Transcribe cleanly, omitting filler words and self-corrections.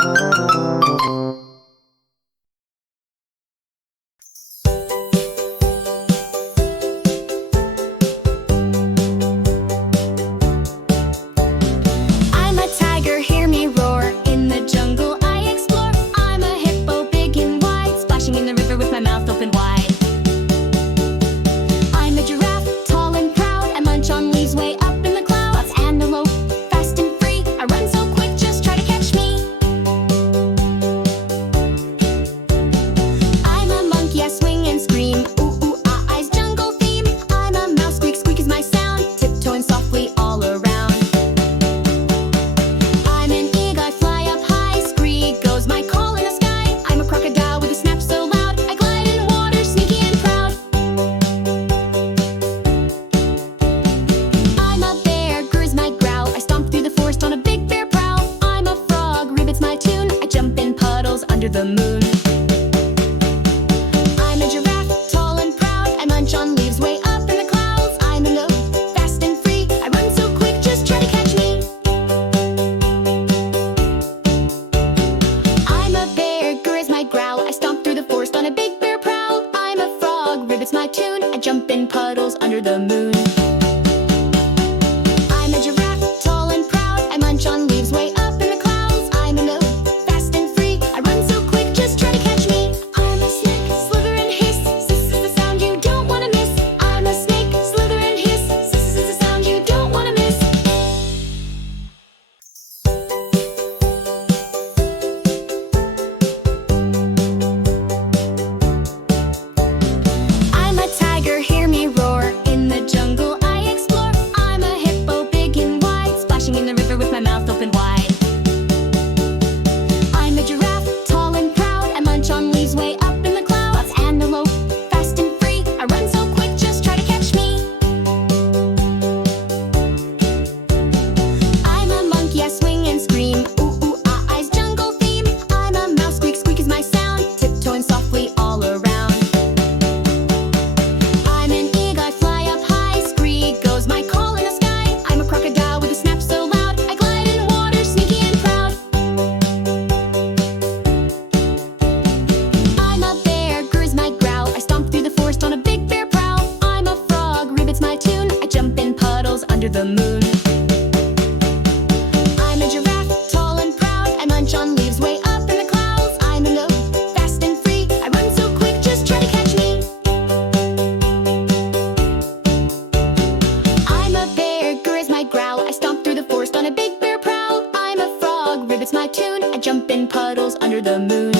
I'm a tiger, hear me roar. In the jungle I explore. I'm a hippo, big and wide, splashing in the river with my mouth open wide. I'm a giraffe, tall and proud. I munch on leaves way up in the clouds. Antelope, fast and free. I run so quick, just try to catch me. I'm a monkey, I swing and scream. Ooh, ooh, ah, I's jungle theme. I'm a mouse, squeak, squeak is my sound. Tiptoeing softly all around. I'm an eagle, I fly up high. Scree goes my call in the sky. I'm a crocodile with a snap so loud. I glide in water, sneaky and proud. I'm a bear, grrr's my growl. I stomp through the forest on a big bear prowl. I'm a frog, ribbit's my tune. I jump in puddles under the moon. I'm a giraffe, tall and proud. I munch on leaves way up in the clouds. I'm a lope, fast and free. I run so quick, just try to catch me. I'm a bear, grrr is my growl. I stomp through the forest on a big bear prowl. I'm a frog, ribbit's my tune. I jump in puddles under the moon. I'm a giraffe, tall and proud. I munch on leaves way up in the clouds. I'm a lope, fast and free. I run so quick, just try to catch me. I'm a snake, slither and hiss. This is the sound you don't want to miss. I'm a snake, slither and hiss. This is the sound you don't want to miss. I'm a tiger, hear me roar. In the jungle I explore. I'm a hippo, big and wide, splashing in the river with my mouth open wide. I'm a giraffe, tall and proud. I munch on leaves way up in the clouds. Antelope, fast and free. I run so quick, just try to catch me. I'm a monkey, I swing and scream. Ooh, ooh, ah, I's jungle theme. I'm a mouse, squeak, squeak is my sound. Tiptoeing softly all around. I'm an eagle, I fly up high. Scree goes my call in the sky. I'm a crocodile with a snap so loud. I glide in water, sneaky and proud. I'm a bear, grrr is my growl. I stomp through the forest on a big bear prowl. I'm a frog, ribbit's my tune. I jump in puddles under the moon. I'm a giraffe, tall and proud. I munch on leaves way up in the clouds. I'm a lope, fast and free. I run so quick, just try to catch me. I'm a bear, grrr is my growl. I stomp through the forest on a big bear prowl. I'm a frog, ribbit's my tune. I jump in puddles under the moon.